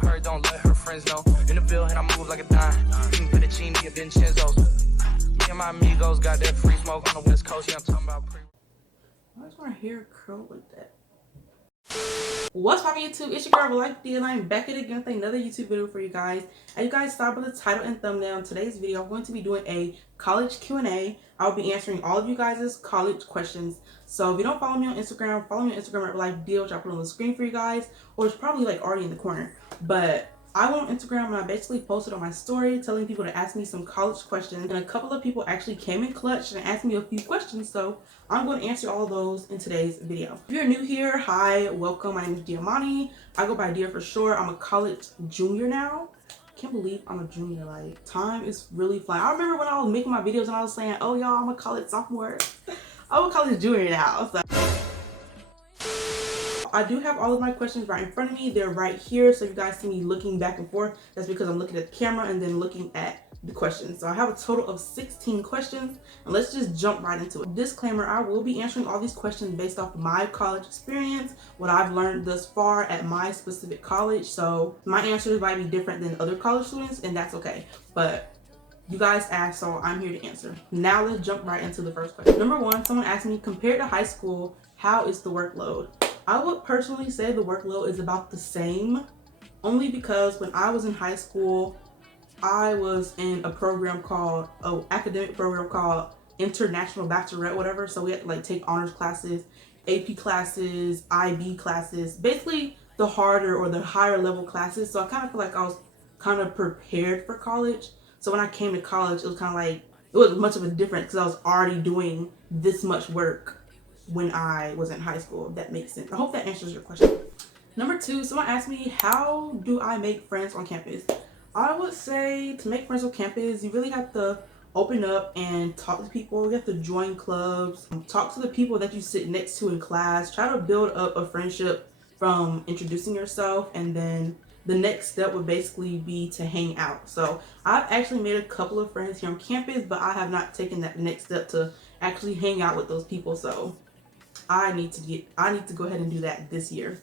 told her don't let her friends know. In the bill and I move like a dime. Eating fettuccine at Vincenzo's. Me and my amigos got that free smoke on the West Coast. Yeah, I'm talking about Why is my hair curl like that? What's poppin' YouTube? It's your girl Life D, and I'm back again with another YouTube video for you guys. As you guys saw by the title and thumbnail, in today's video I'm going to be doing a college Q&A. I'll be answering all of you guys' college questions. So if you don't follow me on Instagram, follow me on Instagram at Life D, which I'll put on the screen for you guys, or it's probably like already in the corner. But I went on Instagram and I basically posted on my story telling people to ask me some college questions, and a couple of people actually came in clutch and asked me a few questions, so I'm going to answer all of those in today's video. If you're new here, hi, welcome. My name is Diamante. I go by Dia for short. I'm a college junior now. Can't believe I'm a junior. Like, time is really flying. I remember when I was making my videos and I was saying, oh y'all, I'm a college sophomore. I'm a college junior now. So I do have all of my questions right in front of me. They're right here. So if you guys see me looking back and forth, that's because I'm looking at the camera and then looking at the questions. So I have a total of 16 questions, and let's just jump right into it. Disclaimer, I will be answering all these questions based off my college experience, what I've learned thus far at my specific college. So my answers might be different than other college students, and that's okay. But you guys asked, so I'm here to answer. Now let's jump right into the first question. Number one, someone asked me, compared to high school, how is the workload? I would personally say the workload is about the same, only because when I was in high school, I was in a program called, academic program called International Baccalaureate, whatever. So we had to like take honors classes, AP classes, IB classes, basically the harder or the higher level classes. So I kind of feel like I was kind of prepared for college. So when I came to college, it was kind of like, it was much of a difference because I was already doing this much work when I was in high school, if that makes sense. I hope that answers your question. Number two, someone asked me, how do I make friends on campus? I would say to make friends on campus, you really have to open up and talk to people. You have to join clubs, talk to the people that you sit next to in class, try to build up a friendship from introducing yourself, and then the next step would basically be to hang out. So I've actually made a couple of friends here on campus, but I have not taken that next step to actually hang out with those people. So I need to go ahead and do that this year.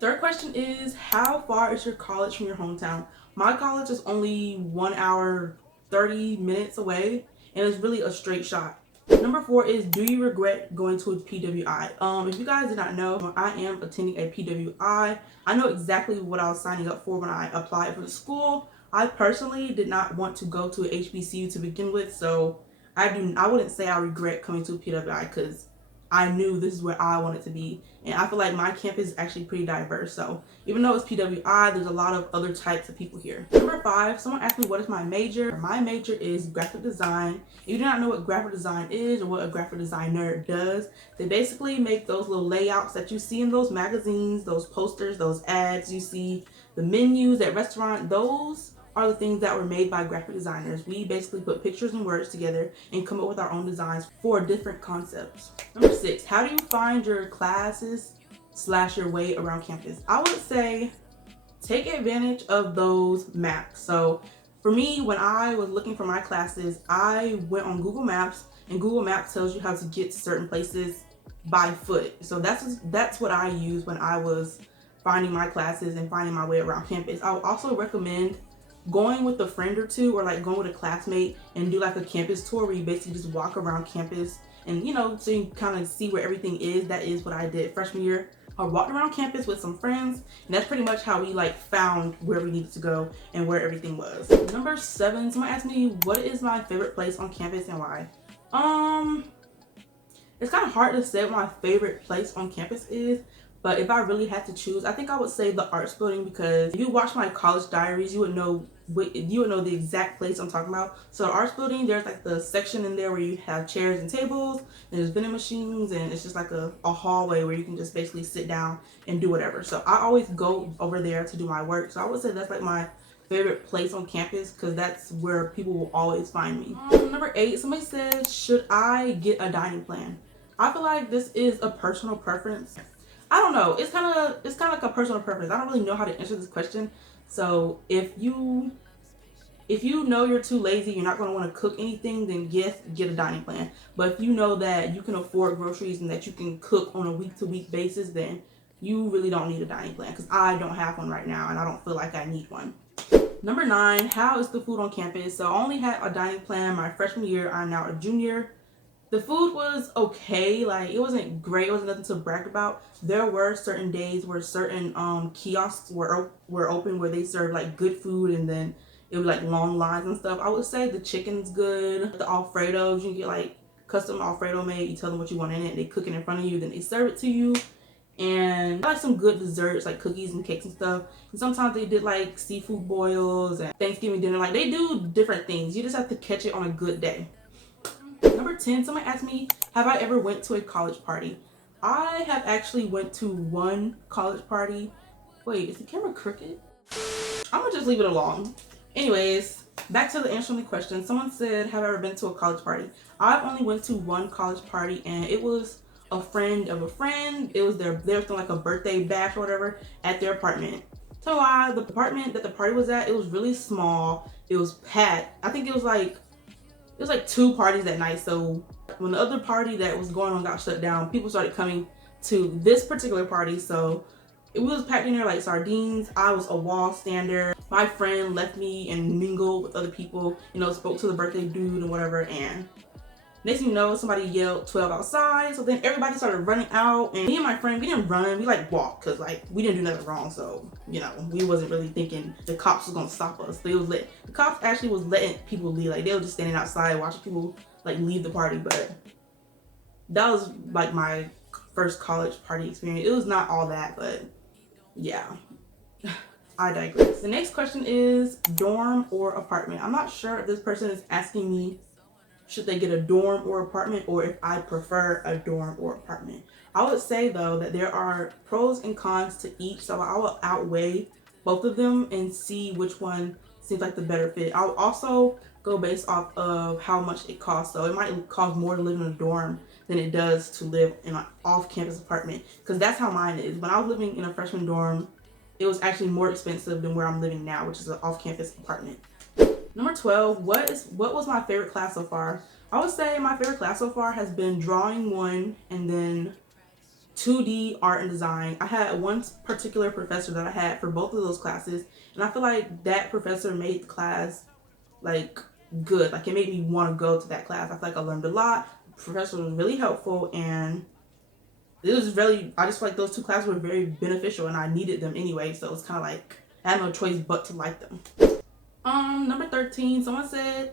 Third question is, how far is your college from your hometown? My college is only 1 hour 30 minutes away, and it's really a straight shot. Number four is, do you regret going to a PWI? If you guys did not know, I am attending a PWI. I know exactly what I was signing up for when I applied for the school. I personally did not want to go to a HBCU to begin with, so I wouldn't say I regret coming to a PWI because I knew this is where I wanted to be, and I feel like my campus is actually pretty diverse. So even though it's PWI, there's a lot of other types of people here. Number five, someone asked me what is my major. My major is graphic design. If you do not know what graphic design is or what a graphic designer does, they basically make those little layouts that you see in those magazines, those posters, those ads you see, the menus at restaurant. Those are the things that were made by graphic designers. We basically put pictures and words together and come up with our own designs for different concepts. Number six, how do you find your classes / your way around campus? I would say take advantage of those maps. So for me, when I was looking for my classes, I went on Google Maps, and Google Maps tells you how to get to certain places by foot. So that's what I used when I was finding my classes and finding my way around campus. I would also recommend going with a friend or two, or like going with a classmate and do like a campus tour where you basically just walk around campus and, you know, so you kind of see where everything is. That is what I did freshman year. I walked around campus with some friends, and that's pretty much how we like found where we needed to go and where everything was. Number seven, someone asked me what is my favorite place on campus and why. It's kind of hard to say what my favorite place on campus is, but if I really had to choose, I think I would say the arts building, because if you watch my college diaries, you would know the exact place I'm talking about. So the arts building, there's like the section in there where you have chairs and tables, and there's vending machines, and it's just like a hallway where you can just basically sit down and do whatever. So I always go over there to do my work. So I would say that's like my favorite place on campus, because that's where people will always find me. Number eight, somebody said, should I get a dining plan? I feel like this is a personal preference. I don't know. It's kind of like a personal preference. I don't really know how to answer this question. So if you know you're too lazy, you're not going to want to cook anything, then yes, get a dining plan. But if you know that you can afford groceries and that you can cook on a week-to-week basis, then you really don't need a dining plan, because I don't have one right now and I don't feel like I need one. Number 9, how is the food on campus? So I only had a dining plan my freshman year. I'm now a junior. The food was okay. Like, it wasn't great. It wasn't nothing to brag about. There were certain days where certain kiosks were open, where they served like good food, and then it was like long lines and stuff. I would say the chicken's good. The Alfredos, you can get like custom Alfredo made. You tell them what you want in it, they cook it in front of you, then they serve it to you. And I like some good desserts like cookies and cakes and stuff. And sometimes they did like seafood boils and Thanksgiving dinner. Like, they do different things. You just have to catch it on a good day. Number 10, someone asked me, have I ever went to a college party? I have actually went to one college party. Wait, is the camera crooked? I'm gonna just leave it alone. Anyways, back to the answering the question. Someone said, have I ever been to a college party? I've only went to one college party, and it was a friend of a friend. It was they were throwing like a birthday bash or whatever at their apartment. So the apartment that the party was at, it was really small. It was packed. I think it was like 2 parties that night. So when the other party that was going on got shut down, people started coming to this particular party. So it was packed in there like sardines. I was a wall stander. My friend left me and mingled with other people, you know, spoke to the birthday dude and whatever. And next thing you know, somebody yelled 12 outside. So then everybody started running out, and me and my friend, we didn't run, we like walked, because like we didn't do nothing wrong. So, you know, we wasn't really thinking the cops was gonna stop us. The cops actually was letting people leave. Like, they were just standing outside watching people like leave the party. But that was like my first college party experience. It was not all that, but yeah. I digress. The next question is dorm or apartment. I'm not sure if this person is asking me should they get a dorm or apartment, or if I prefer a dorm or apartment. I would say though that there are pros and cons to each, so I will outweigh both of them and see which one seems like the better fit. I'll also go based off of how much it costs. So it might cost more to live in a dorm than it does to live in an off-campus apartment, because that's how mine is. When I was living in a freshman dorm, it was actually more expensive than where I'm living now, which is an off-campus apartment. Number 12, what was my favorite class so far? I would say my favorite class so far has been drawing 1 and then 2D art and design. I had one particular professor that I had for both of those classes, and I feel like that professor made the class like good. Like, it made me want to go to that class. I feel like I learned a lot. The professor was really helpful, and it was really, I just feel like those 2 classes were very beneficial, and I needed them anyway, so it's kind of like I had no choice but to like them. Number 13, someone said,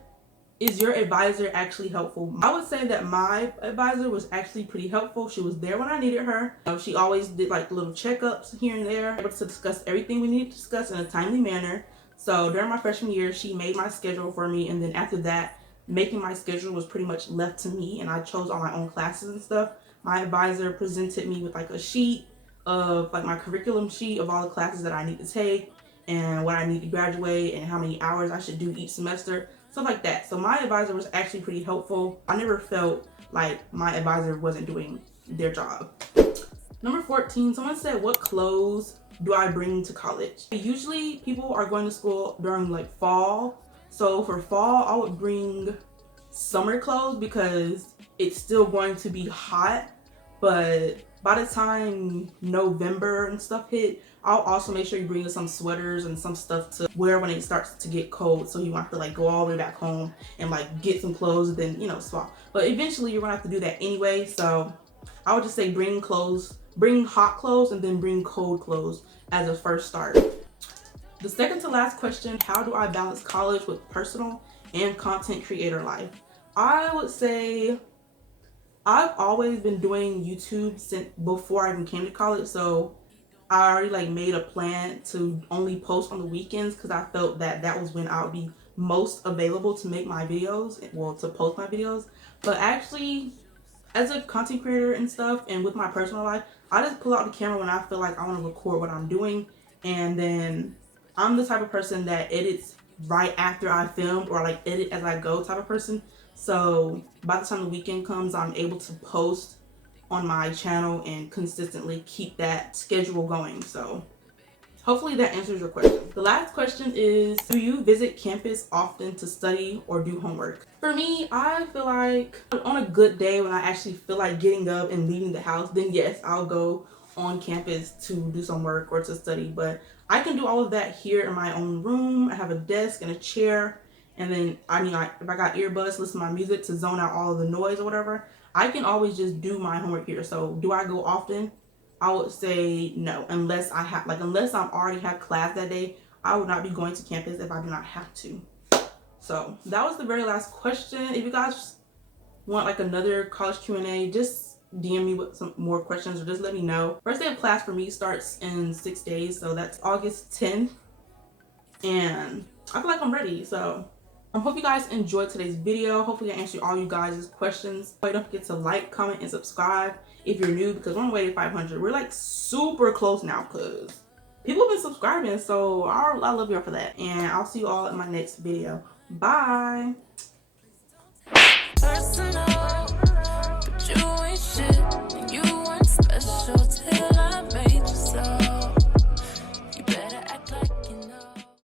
is your advisor actually helpful? I would say that my advisor was actually pretty helpful. She was there when I needed her. She always did like little checkups here and there, able to discuss everything we needed to discuss in a timely manner. So during my freshman year, she made my schedule for me, and then after that, making my schedule was pretty much left to me, and I chose all my own classes and stuff. My advisor presented me with like a sheet of like my curriculum sheet of all the classes that I need to take and what I need to graduate and how many hours I should do each semester, stuff like that. So my advisor was actually pretty helpful. I never felt like my advisor wasn't doing their job. Number 14, someone said, what clothes do I bring to college? Usually people are going to school during like fall. So for fall, I would bring summer clothes because it's still going to be hot. But by the time November and stuff hit, I'll also make sure you bring some sweaters and some stuff to wear when it starts to get cold, so you won't have to like go all the way back home and like get some clothes and then, you know, swap. But eventually you're gonna have to do that anyway, so I would just say bring hot clothes and then bring cold clothes as a first start. The second to last question, how do I balance college with personal and content creator life? I would say I've always been doing YouTube since before I even came to college, so I already like made a plan to only post on the weekends, because I felt that that was when I would be most available to make my videos, well, to post my videos. But actually, as a content creator and stuff, and with my personal life, I just pull out the camera when I feel like I want to record what I'm doing, and then I'm the type of person that edits right after I filmed, or like edit as I go type of person. So by the time the weekend comes, I'm able to post on my channel and consistently keep that schedule going. So hopefully that answers your question. The last question is, do you visit campus often to study or do homework? For me, I feel like on a good day when I actually feel like getting up and leaving the house, then yes, I'll go on campus to do some work or to study. But I can do all of that here in my own room. I have a desk and a chair, and then if I got earbuds, listen to my music to zone out all of the noise or whatever, I can always just do my homework here. So do I go often? I would say no, unless unless I already have class that day, I would not be going to campus if I do not have to. So that was the very last question. If you guys want like another college Q&A, just DM me with some more questions or just let me know. First day of class for me starts in 6 days, so that's August 10th, and I feel like I'm ready. So I hope you guys enjoyed today's video. Hopefully I answered all you guys' questions. But don't forget to like, comment, and subscribe if you're new, because we're on the way to 500. We're like super close now because people have been subscribing, so I love y'all for that. And I'll see you all in my next video. Bye. Personal, but you ain't shit.